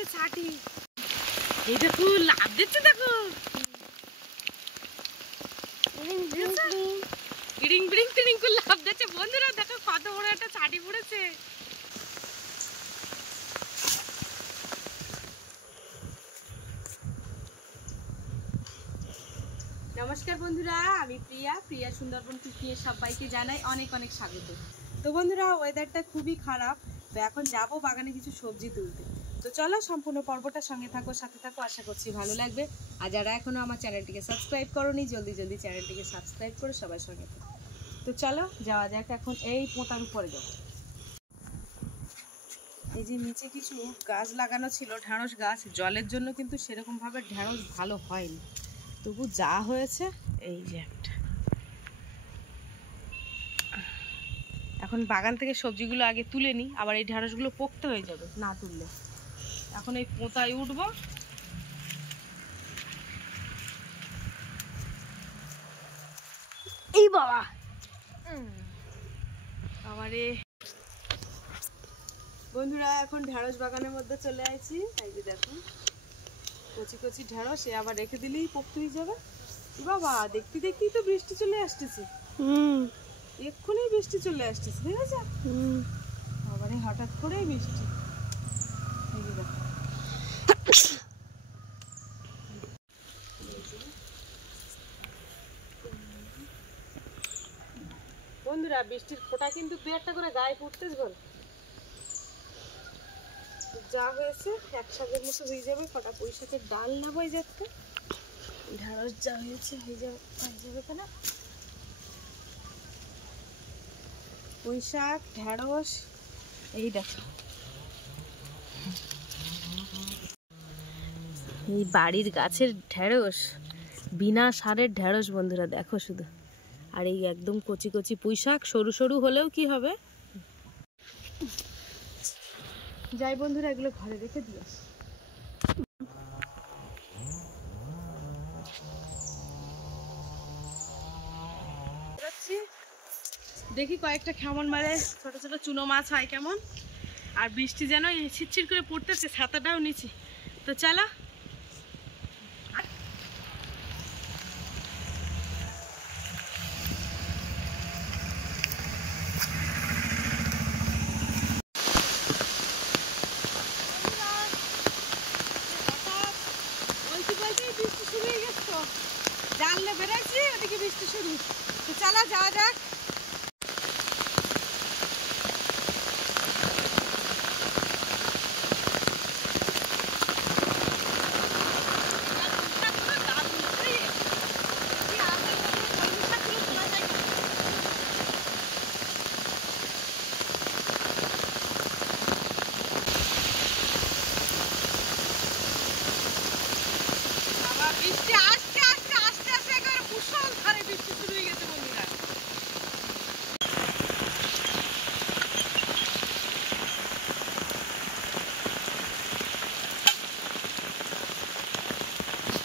একটা ছাটি। এই দেখো লাভ দিচ্ছে, দেখো ইড়িং বিড়িং টিড়িং করে লাভ দিচ্ছে। বন্ধুরা দেখো কত বড় একটা ছাটি পড়েছে। নমস্কার বন্ধুরা, আমি প্রিয়া সুন্দরবন কুকিংয়ে সবাইকে জানাই অনেক অনেক স্বাগত। তো বন্ধুরা, ওয়েদারটা খুবই খারাপ, তো এখন যাব বাগানে কিছু সবজি তুলতে। তো চলো সম্পূর্ণ পর্বটা সঙ্গে থাকো, সাথে থাকো, আশা করছি ভালো লাগবে। আর যারা এখনো আমার চ্যানেলটিকে সাবস্ক্রাইব করোনি, জলদি চ্যানেলটিকে সাবস্ক্রাইব করে সবার সঙ্গে থাকো। তো চলো যাওয়া যাক। এখন এই পোঁতার উপরে যাবো। এই যে নিচে কিছু গাছ লাগানো ছিল, ঢ্যাঁড়স গাছ, জলের জন্য কিন্তু সেরকমভাবে ঢ্যাঁড়স ভালো হয়নি, তবু যা হয়েছে এই যে একটা। এখন বাগান থেকে সবজিগুলো আগে তুলে নিই, আবার এই ঢ্যাঁড়সগুলো পোক্ত হয়ে যাবে না তুললে। এখন এই পোঁতায় উঠবো। এই বাবা আমারে বন্ধুরা, এখন ঢ্যাঁড়স বাগানের মধ্যে চলে আসছি। এই যে দেখুন কচি কচি ঢ্যাঁড়স, এ আবার রেখে দিলেই পোক্ত হয়ে যাবে। বাবা দেখতে দেখতেই তো বৃষ্টি চলে আসতেছে। এক্ষুনি বৃষ্টি চলে আসতেছে, ঠিক আছে? আবার হঠাৎ করেই বৃষ্টি। এই যে দেখো বন্ধুরা, বৃষ্টির ফোঁটা কিন্তু দু একটা করে গায়ে পড়তেছ বল। যা হয়েছে এক শাকের মতো হয়ে যাবে। কটা পুঁই শাকের ডাল না বই যাচ্ছে, ঢ্যাঁড়স যা হয়েছে হয়ে যাবে কেনা। পুঁই শাক, ঢ্যাঁড়স, এই দেখো এই বাড়ির গাছের ঢ্যাঁড়স, বিনা সারের ঢ্যাঁড়স বন্ধুরা, দেখো শুধু। আর এই একদম কচি কচি পুঁই শাক, সরু সরু হলেও কি হবে। যাই বন্ধুরা, এগুলো ঘরে রেখে দিয়ে আসি। দেখি কয়েকটা কেমন মারে, ছোট ছোট চুনো মাছ হয় কেমন। আর বৃষ্টি যেন ছিটছিট করে পড়তেছে, ছাতাটাও নিচে। তো চলো বৃষ্টি শুরু হয়ে গেছে, তো জানলে বেরোচ্ছি, ওদিকে বৃষ্টি শুরু। তো চলো যাওয়া যাক। বৃষ্টি আস্তে আস্তে আস্তে আস্তে একেবারে মুষলধারে বৃষ্টি শুরু হয়ে গেছে বন্ধুরা।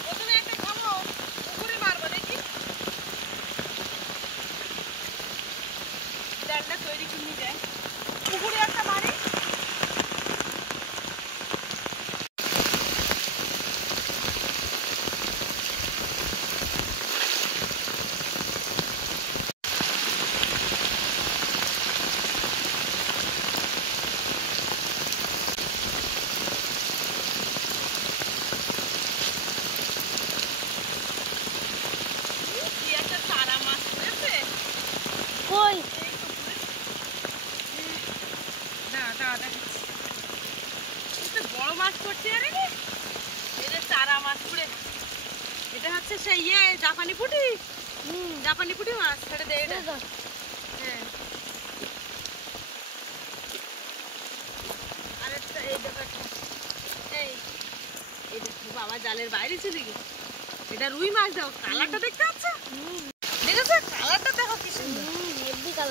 প্রথমে একটা খাবো, পুকুরে মারবো দেখি। জালটা তৈরি করে নিয়ে যায়, পুকুরে একটা মারি। বড় মাছ পড়ছে, এটা চারা মাছ পড়ে। এটা হচ্ছে সেই জাপানি পুঁটি, জাপানি পুঁটি মাছ। ছেড়ে দে এটা। হ্যাঁ, আরেকটা এই দেখো, এই দেখো বাবা জালের বাইরে চলে গেছে। এটা রুই মাছ। দেখো কালারটা দেখতে পাচ্ছ, দেখেছো কালারটা? দেখো কি সুন্দর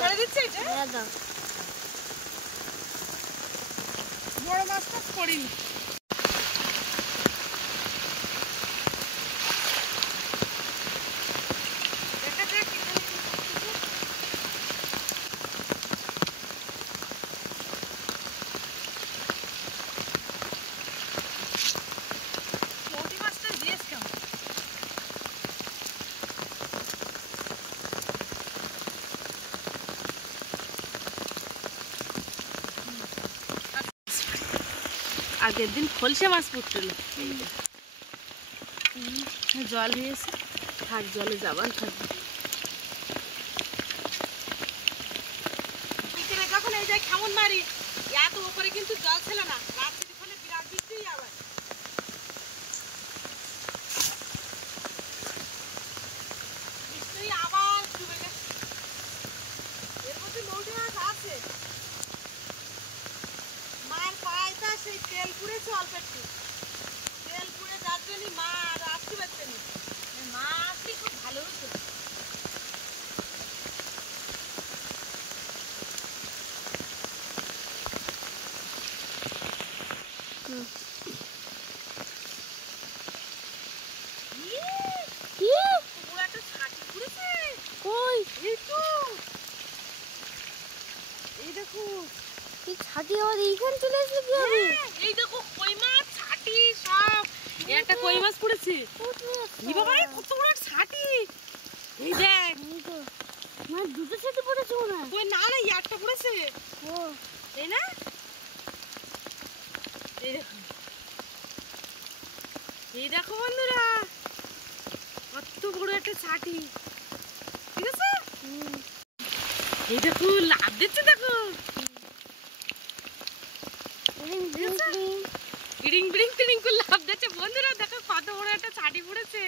ছেড়ে দিচ্ছে এটা। বড় মাছটা পড়িনি। আগের দিন খলসে মাছ পড়ছিল, জল হয়েছে, থাক জলে যাবার থাকবে। যখন এই যে কেমন মারি এত উপরে কিন্তু জল ছিল না, রাত্রি ফলে বিরাট বৃষ্টি আবার বৃষ্টি আবার ডুবে গেছে। এর মধ্যে মৌটি মাছ আছে, মার পায়টা সেই তেল পুড়েছে অল্প একটু, তেল পুড়ে যার জন্য মা আর আসতে পারছে না, মা আসলে খুব ভালো হতো। একটা কই মাছ পড়েছে, কত বড় ছাটি, এই দেখ দুটো ছাটি পড়েছে না, না না একটা পড়েছে, এই না, এই দেখো বন্ধুরা কত বড় একটা ছাটি, ঠিক আছে, এই দেখো লাভ দিচ্ছে, দেখো ইডিং বিডিং টিডিং করে লাভ দিচ্ছে বন্ধুরা, দেখো কত বড় একটা ছাটি পড়েছে।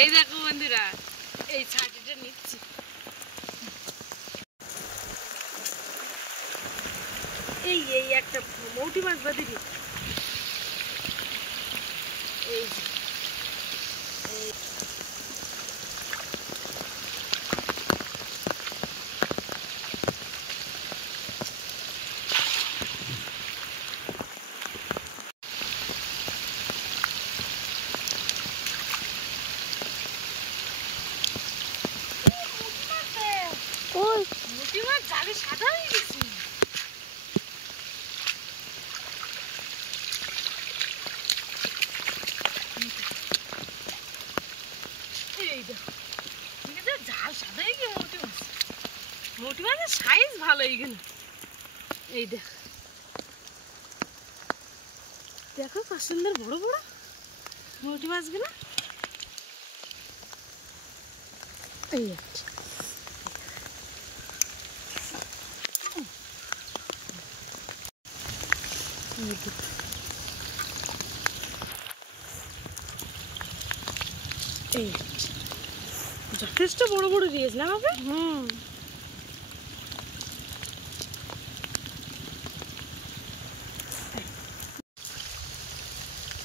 এই দেখো বন্ধুরা এই ছাটিটা নিচ্ছি, এই এই একটা মৌটি মাছ বাঁধিনি, এই মৌটি মাছ জালে সাদা হয়ে গেছে, এই দেখো জাল সাদা হয়ে গিয়ে মৌটি মাছ, মৌটি মাছের সাইজ ভালো এইগুলো, এই দেখো দেখো কত সুন্দর বড় বড় মৌটি মাছগুলো, এই যথেষ্ট বড় বড় দিয়েছ না বাবা,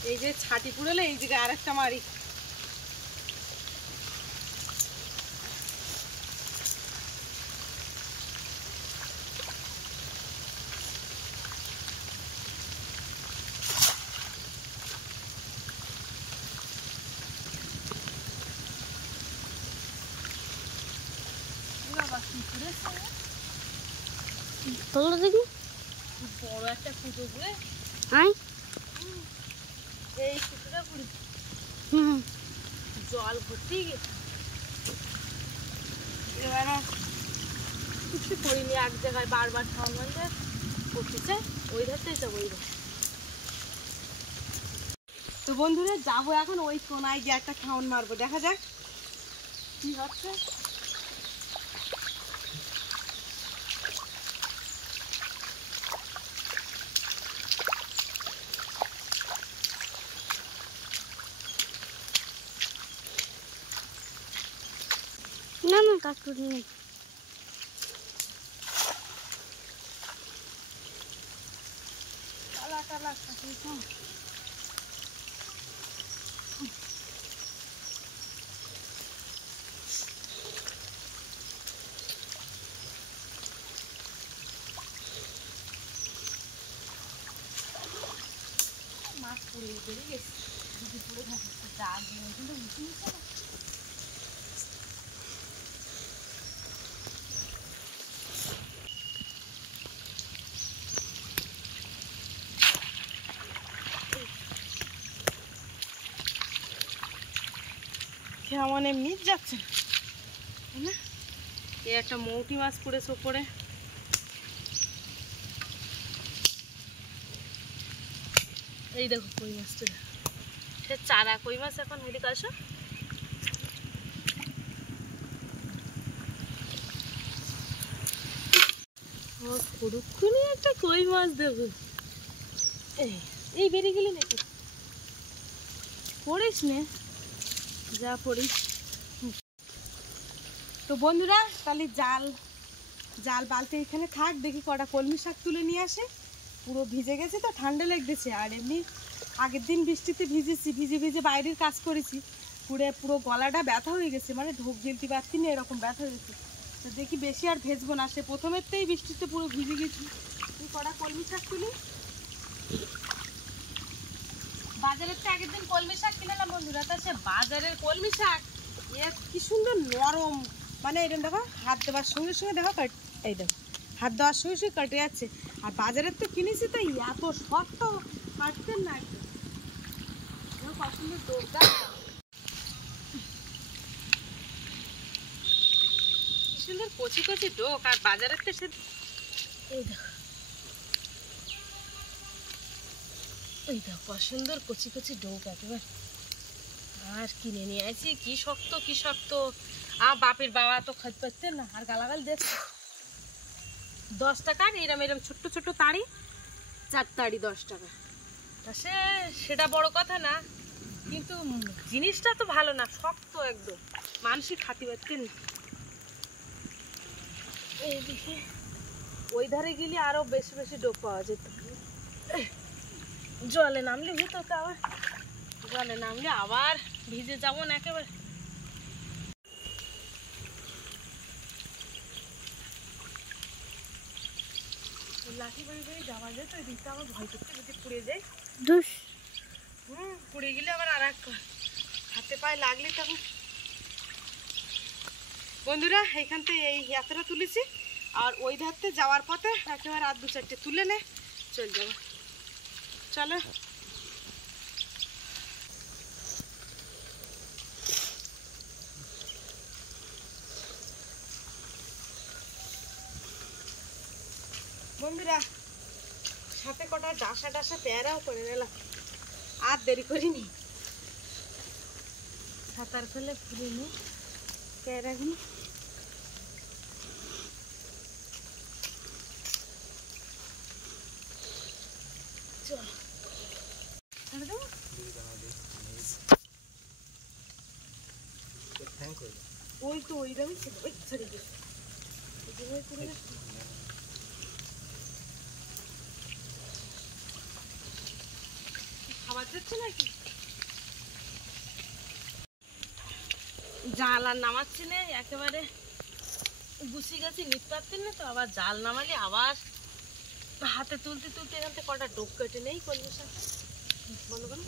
এই যে ছাটি পুড়েলে এই জায়গায় আরেকটা মারি, দেখি বড় একটা কুটো পুড়ে, এই কুটোটা পুড়ে জল ভর্তি গেছে, এবারে কিছু করিনি, এক জায়গায় বারবার খাওয়ান বন্ধে করতেছে, ওই ধারটাই যাবো ওই ধার। তো বন্ধুরা যাবো এখন ওই কোনায় গিয়ে একটা খাওয়ান মারবো, দেখা যাক কি হচ্ছে। না না কাটুরি নেই, টালা টালা কাটুরি কম, মাছ পড়ে গেছে, যদি পড়ে থাকে যা কিন্তু উঠে নিচ্ছে না। কেমন এমনি যাচ্ছে না, এই একটা মৌটি মাছ পড়েছে ওপরে, এই দেখো কই মাছটা, সে চারা কই মাছ এখন এদিকে আসো। কুড়ুক্ষুনি একটা কই মাছ দেবো। এই বেরিয়ে গেলি নাকি? পড়িস নে, যা পড়িস। তো বন্ধুরা তাহলে জাল বালতি এখানে থাক, দেখি কটা কলমি শাক তুলে নিয়ে আসে। পুরো ভিজে গেছে তো, ঠান্ডা লেগেছে, আর এমনি আগের দিন বৃষ্টিতে ভিজেছি, ভিজে বাইরের কাজ করেছি, পুরো গলাটা ব্যথা হয়ে গেছে, মানে ঢোক গিলতে পারছি না, এরকম ব্যথা হয়ে গেছে। তো দেখি বেশি আর ভেজবো না, সে প্রথমেরতেই বৃষ্টিতে পুরো ভিজে গেছি। তুই কটা কলমি শাক তুলি। বাজারের তো আগের দিন কলমি শাক কিনেলাম বন্ধুরা, তা সে বাজারের কলমি শাক কি সুন্দর নরম, মানে এরকম দেখো হাত দেওয়ার সঙ্গে সঙ্গে দেখো এই দেখো হাত দেওয়ার সঙ্গে সঙ্গে কাটে যাচ্ছে। আর বাজারের তো কিনেছি তো এত শক্ত, কাটতেন না একদম। কত সুন্দর ডোকা, কি সুন্দর কচি কচি ডোক। আর বাজারের তো সে এই দেখো, এই দেখো কত সুন্দর কচি কচি ডোক একেবারে। আর কিনে নিয়ে আসি, কি শক্ত কি শক্ত। বাপের বাবা তো খাইতে পারতেন না, আর গালাগাল দেখছে। 10 টাকার এরম ছোট্ট ছোট্ট তাড়ি, 4 তাড়ি 10 টাকা। তা সেটা বড় কথা না, কিন্তু জিনিসটা তো ভালো না, শক্ত একদম, মানুষই খাতে পারতেন না। এইদিকে ওই ধারে গেলে আরো বেশি বেশি ডোক পাওয়া যেত। জলে নামলে ভিতর তো, আবার জলে নামলে আবার ভিজে যাবো না একেবারে। লাঠি বাড়ি বাড়ি যাওয়া যায় তো, এদিকটা আমার ভয় করতে, যদি পুড়ে যায়। পুড়ে গেলে আবার আর এক হাতে পায়ে লাগলে তখন। বন্ধুরা এইখান থেকে এই এতটা তুলেছি, আর ওই ধারতে যাওয়ার পথে একেবারে আর 2-4টে তুলে নে চল যাবো। চলো বন্ধুরা, সাথে কটা ডাসা পেয়ারাও করে নিলাম, আর দেরি করিনি। সাঁতার ফেলে ফুলে নি পেয়ারাগুলো। চলো ওই তো ওই দামই ছিল, ওই ছড়িয়ে গেছে। খাবার যাচ্ছে নাকি? জাল আর নামাচ্ছি না, একেবারে গুছি গেছি, নিতে পারতেন না তো, আবার জাল নামালে আবার হাতে তুলতে তুলতে এখান থেকে কটা ডোক কেটে নেই করলে মনে করুন।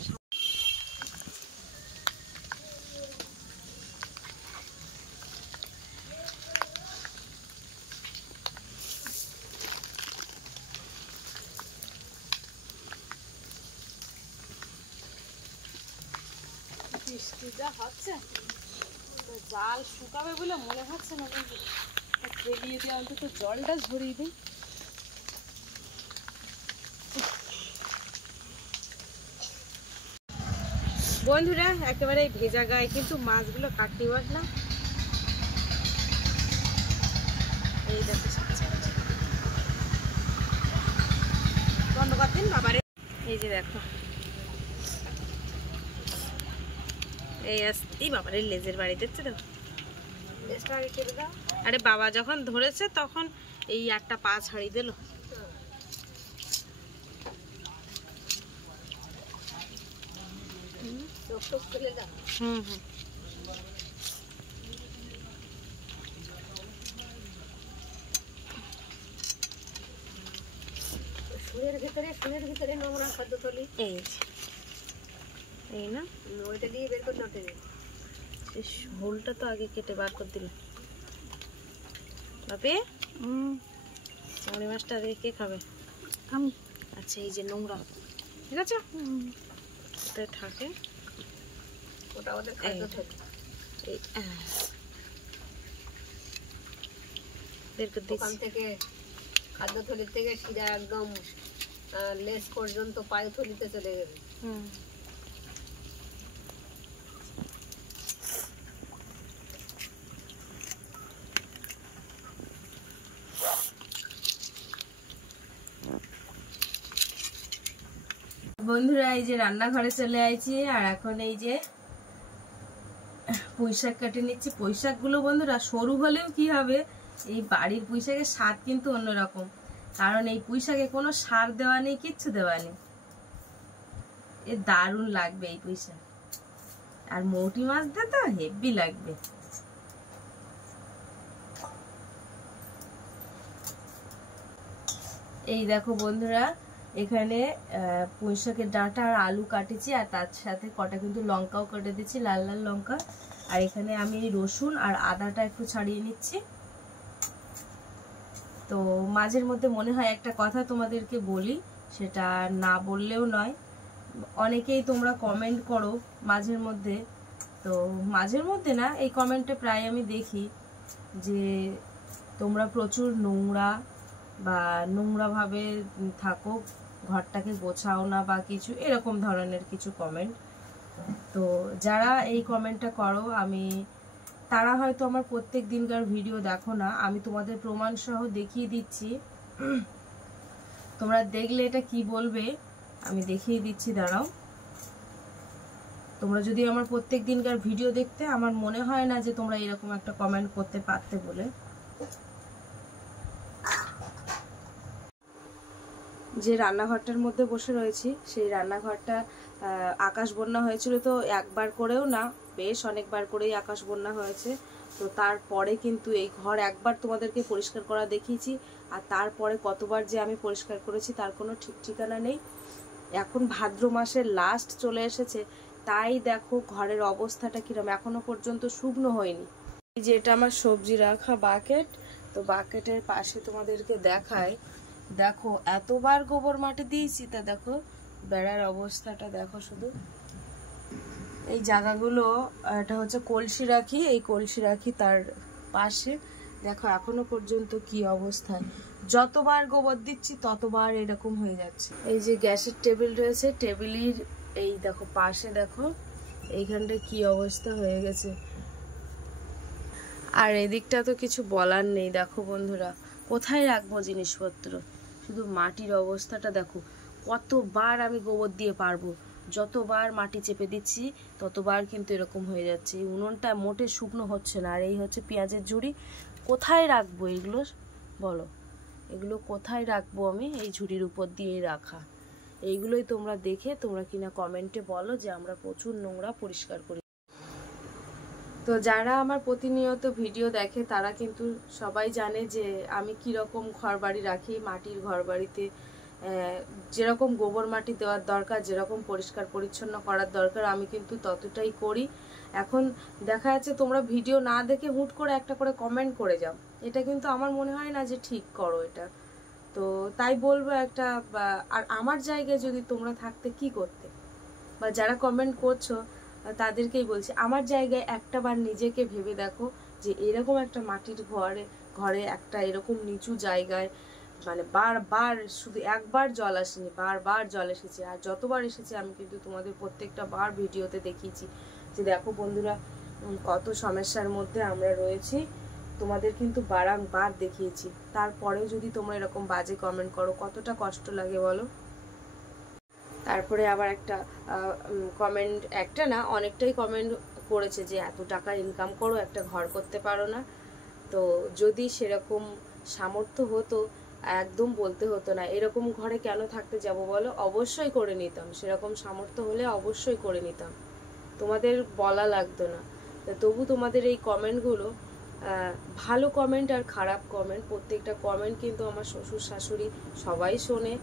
বৃষ্টি যা হচ্ছে, জাল শুকাবে বলে মনে হচ্ছে না, ফেলিয়ে দিয়ে অন্তত জলটা ঝরিয়ে দিই। বন্ধুরা একেবারে ভেজা গায়ে কিন্তু মাছগুলো কাটতে পারলাম। এই দেখো বন্ধ কর দিন বাবারে। এই যে দেখো, এই আসতেই বাবারে লেজের বাড়ি দিচ্ছে, দেখো লেজটা আগে কেটে দাও। আরে বাবা যখন ধরেছে তখন এই একটা পা ছাড়িয়ে দিল। হুম হুম শুনের ভিতরে নোংরা খাদ্য তলি, এই না ওইটা দিয়ে বের করে নটে হোলটা তো আগে কেটে বার করে দিল। বাপে চিংড়ি মাছটা আগে কে খাবে? আমি। আচ্ছা এই যে নোংরা, ঠিক আছে থাকে, ওটা ওদের খাদ্য থাকে। এই বের করে দিচ্ছি থেকে, খাদ্য থলির থেকে সিধা একদম লেজ পর্যন্ত পায়ে থলিতে চলে যাবে। বন্ধুরা এই যে রান্নাঘরে চলে আইছি, আর এখন এই যে পুঁইশাক কেটে নিচ্ছি। পুঁইশাক গুলো বন্ধুরা সরু হলেও কি হবে, এই বাড়ির পুঁইশাকের স্বাদ কিন্তু অন্যরকম, কারণ এই পুঁইশাকে কোনো সার দেওয়া নেই, কিচ্ছু দেওয়া নেই। এ দারুণ লাগবে এই পুঁইশাক, আর মৌটি মাছ দিয়ে তো হেভি লাগবে। এই দেখো বন্ধুরা, এখানে পুঁইশাকের ডাঁটা আর আলু কাটেছি, আর তার সাথে কটা কিন্তু লঙ্কাও কেটে দিচ্ছি, লাল লাল লঙ্কা। আর এখানে আমি রসুন আর আদাটা একটু ছাড়িয়ে নিচ্ছি। তো মাঝের মধ্যে মনে হয় একটা কথা তোমাদেরকে বলি, সেটা না বললেও নয়। অনেকেই তোমরা কমেন্ট করো মাঝের মধ্যে, তো মাঝের মধ্যে না, এই কমেন্টে প্রায় আমি দেখি যে তোমরা প্রচুর নোংরা বা নোংরাভাবে থাকো, ঘরটাকে গোছাও না বা কিছু এরকম ধরনের কিছু কমেন্ট। তো যারা এই কমেন্টটা করো, তারা হয়তো আমার প্রত্যেক দিনকার ভিডিও দেখো না, আমি তোমাদের প্রমাণ সহ দেখিয়ে দিচ্ছি। তোমরা দেখলে এটা কি বলবে আমি দেখিয়ে দিচ্ছি, দাঁড়াও। তোমরা যদি আমার প্রত্যেক দিনকার ভিডিও দেখতে, আমার মনে হয় না যে তোমরা এরকম একটা কমেন্ট করতে পারতে বলে। যে রান্নাঘরটার মধ্যে বসে রয়েছি, সেই রান্নাঘরটা আকাশ বন্যা হয়েছিল, তো একবার করেও না, বেশ অনেকবার করেই আকাশ বন্যা হয়েছে। তো তারপরে কিন্তু এই ঘর একবার তোমাদেরকে পরিষ্কার করা দেখিয়েছি, আর তারপরে কতবার যে আমি পরিষ্কার করেছি তার কোনো ঠিক ঠিকানা নেই। এখন ভাদ্র মাসের লাস্ট চলে এসেছে, তাই দেখো ঘরের অবস্থাটা কিরকম, এখনো পর্যন্ত শুকনো হয়নি। এই যে এটা আমার সবজি রাখা বাকেট, তো বাকেটের পাশে তোমাদেরকে দেখায়, দেখো এতবার গোবর মাটি দিয়েছি, তা দেখো বেড়ার অবস্থাটা দেখো শুধু। এই জায়গাগুলো, এটা হচ্ছে কলসি রাখি, এই কলসি রাখি তার পাশে দেখো এখনো পর্যন্ত কি অবস্থায়, যতবার গোবর দিচ্ছি ততবার এরকম হয়ে যাচ্ছে। এই যে গ্যাসের টেবিল রয়েছে, টেবিলের এই দেখো পাশে দেখো এইখানটা কি অবস্থা হয়ে গেছে। আর এদিকটা তো কিছু বলার নেই, দেখো বন্ধুরা কোথায় রাখবো জিনিসপত্র, শুধু মাটির অবস্থাটা দেখো। কতবার আমি গোবর দিয়ে পারবো, যতবার মাটি চেপে দিচ্ছি ততবার কিন্তু এরকম হয়ে যাচ্ছে। এই উনুনটা মোটে শুকনো হচ্ছে না। আর এই হচ্ছে পেঁয়াজের ঝুড়ি, কোথায় রাখবো এগুলো বলো, এগুলো কোথায় রাখবো আমি? এই ঝুড়ির উপর দিয়ে রাখা। এইগুলোই তোমরা দেখে তোমরা কিনা কমেন্টে বলো যে আমরা প্রচুর নোংরা পরিষ্কার করি। তো যারা আমার প্রতিনিয়ত ভিডিও দেখে তারা কিন্তু সবাই জানে যে আমি কীরকম ঘর বাড়ি রাখি। মাটির ঘর বাড়িতে যেরকম গোবর মাটি দেওয়ার দরকার, যেরকম পরিষ্কার পরিচ্ছন্ন করার দরকার, আমি কিন্তু ততটাই করি। এখন দেখা যাচ্ছে তোমরা ভিডিও না দেখে হুট করে একটা করে কমেন্ট করে যাও, এটা কিন্তু আমার মনে হয় না যে ঠিক করো এটা। তো তাই বলবো একটা, আর আমার জায়গায় যদি তোমরা থাকতে কি করতে, বা যারা কমেন্ট করছো তাদেরকেই বলছি, আমার জায়গায় একটা বার নিজেকে ভেবে দেখো যে এরকম একটা মাটির ঘরে একটা এরকম নিচু জায়গায়, মানে বারবার, শুধু একবার জল আসেনি, বারবার জল এসেছে। আর যতবার এসেছে আমি কিন্তু তোমাদের প্রত্যেকটা বার ভিডিওতে দেখিয়েছি যে দেখো বন্ধুরা কত সমস্যার মধ্যে আমরা রয়েছি, তোমাদের কিন্তু বারংবার দেখিয়েছি। তারপরেও যদি তোমরা এরকম বাজে কমেন্ট করো, কতটা কষ্ট লাগে বলো। তারপরে আবার একটা কমেন্ট, একটা না অনেকটাই কমেন্ট করেছে যে এত টাকা ইনকাম করো, একটা ঘর করতে পারো না। তো যদি সেরকম সামর্থ্য হতো একদম বলতে হতো না, এরকম ঘরে কেন থাকতে যাব বলো, অবশ্যই করে নিতাম, সেরকম সামর্থ্য হলে অবশ্যই করে নিতাম, তোমাদের বলা লাগতো না। তবু তোমাদের এই কমেন্টগুলো, ভালো কমেন্ট আর খারাপ কমেন্ট, প্রত্যেকটা কমেন্ট কিন্তু আমার শ্বশুর শাশুড়ি সবাই শোনে।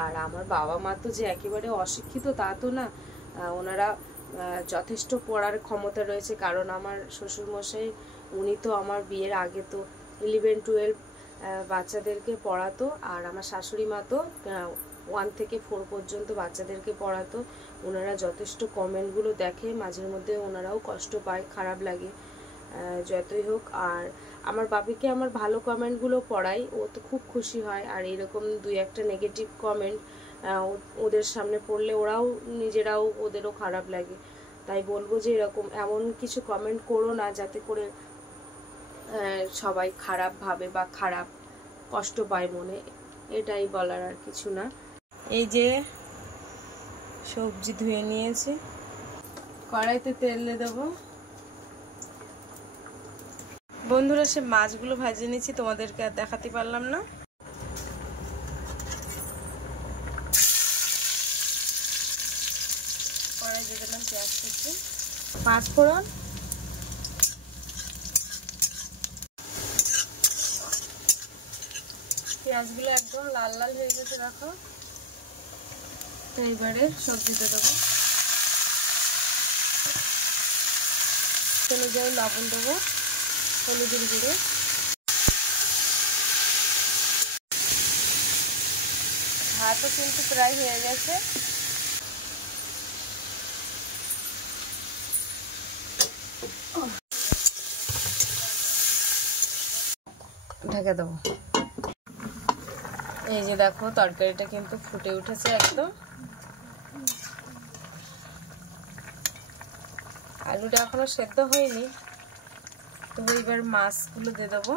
আর আমার বাবা মা তো যে একেবারে অশিক্ষিত তা তো না, ওনারা যথেষ্ট পড়ার ক্ষমতা রয়েছে, কারণ আমার শ্বশুরমশাই উনি তো আমার বিয়ের আগে তো 11-12 বাচ্চাদেরকে পড়াতো, আর আমার শাশুড়ি মা তো 1 থেকে 4 পর্যন্ত বাচ্চাদেরকে পড়াতো। ওনারা যথেষ্ট কমেন্টগুলো দেখে, মাঝের মধ্যে ওনারাও কষ্ট পায়, খারাপ লাগে, যতই হোক। আর আমার বাপিকে আমার ভালো কমেন্টগুলো পড়াই, ও তো খুব খুশি হয়। আর এরকম 2-1টা নেগেটিভ কমেন্ট ওদের সামনে পড়লে নিজেরাও ওদেরও খারাপ লাগে। তাই বলবো যে এরকম এমন কিছু কমেন্ট করো না যাতে করে সবাই খারাপ ভাবে বা খারাপ কষ্ট পায় মনে, এটাই বলার, আর কিছু না। এই যে সবজি ধুয়ে নিয়েছি, কড়াইতে তেল দিয়ে দেবো। বন্ধুরা, সে মাছগুলো ভাজিয়ে নিয়েছি, তোমাদেরকে আর দেখাতে পারলাম না। কড়াই দিয়ে দিলাম পেঁয়াজ কুচি, 5 ফোড়ন, পেঁয়াজগুলো একদম লাল লাল হয়ে গেছে দেখো। তো এইবারে সবজিতে দেবো, অনুযায়ী লবণ দেবো, হলুদের গুঁড়ো, ভাতও কিন্তু প্রায় হয়ে গেছে। ঢেকে দেবো। এই যে দেখো তরকারিটা কিন্তু ফুটে উঠেছে একদম। আলুটা এখনো সেদ্ধ হয়নি, তো এবার মাছগুলো দিয়ে দেবো।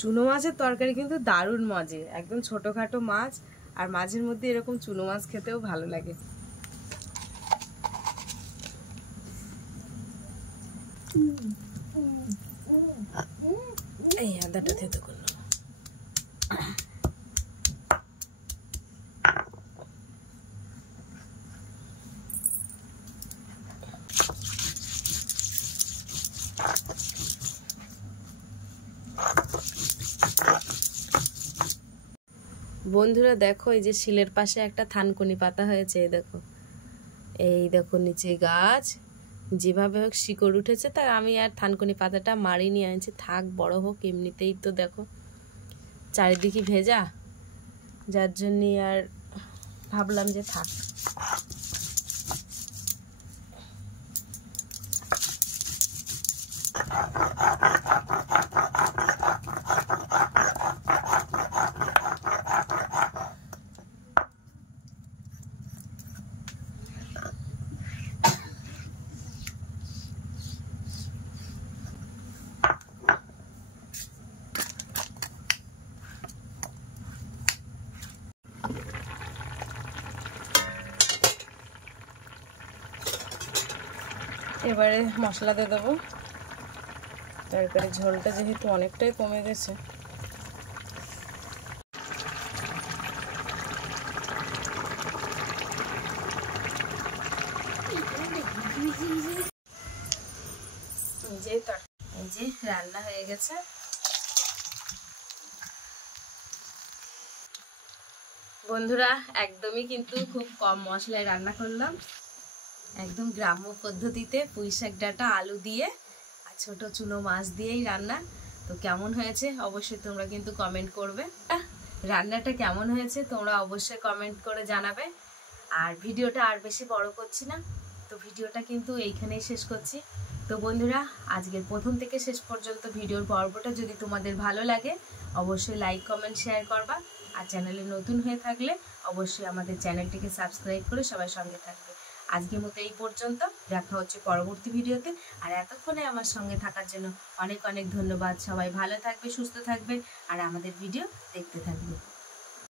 চুনো মাছের তরকারি কিন্তু দারুণ মজে, একদম ছোটখাটো মাছ, আর মাঝের মধ্যে এরকম চুনো মাছ খেতেও ভালো লাগে। এই আদাটা থেতো করলাম। বন্ধুরা দেখো, এই যে শিলের পাশে একটা থানকুনি পাতা হয়েছে, এই দেখো নিচে গাছ, যেভাবে হোক শিকড় উঠেছে, তা আমি আর থানকুনি পাতাটা মারিনি, আনছি থাক বড় হোক, এমনিতেই তো দেখো চারিদিকে ভেজা, যার জন্য আর ভাবলাম যে থাক। এবারে মশলা দিয়ে দেবো। তরকারি ঝোলটা যেহেতু অনেকটাই কমে গেছে, এই যে রান্না হয়ে গেছে। বন্ধুরা, একদমই কিন্তু খুব কম মশলায় রান্না করলাম, একদম গ্রাম্য পদ্ধতিতে পুঁইশাক ডাঁটা আলু দিয়ে আর ছোট চুনো মাছ দিয়েই রান্না। তো কেমন হয়েছে অবশ্যই তোমরা কিন্তু কমেন্ট করবে। রান্নাটা কেমন হয়েছে তোমরা অবশ্যই কমেন্ট করে জানাবে। আর ভিডিওটা আর বেশি বড় করছি না, তো ভিডিওটা কিন্তু এইখানেই শেষ করছি। তো বন্ধুরা, আজকের প্রথম থেকে শেষ পর্যন্ত ভিডিওর পর্বটা যদি তোমাদের ভালো লাগে অবশ্যই লাইক কমেন্ট শেয়ার করবা। আর চ্যানেলে নতুন হয়ে থাকলে অবশ্যই আমাদের চ্যানেলটিকে সাবস্ক্রাইব করে সবাই সঙ্গে থাকবে। আজকের মতো এই পর্যন্ত, দেখা হচ্ছে পরবর্তী ভিডিওতে। আর এতক্ষণে আমার সঙ্গে থাকার জন্য অনেক অনেক ধন্যবাদ। সবাই ভালো থাকবে, সুস্থ থাকবে আর আমাদের ভিডিও দেখতে থাকবে।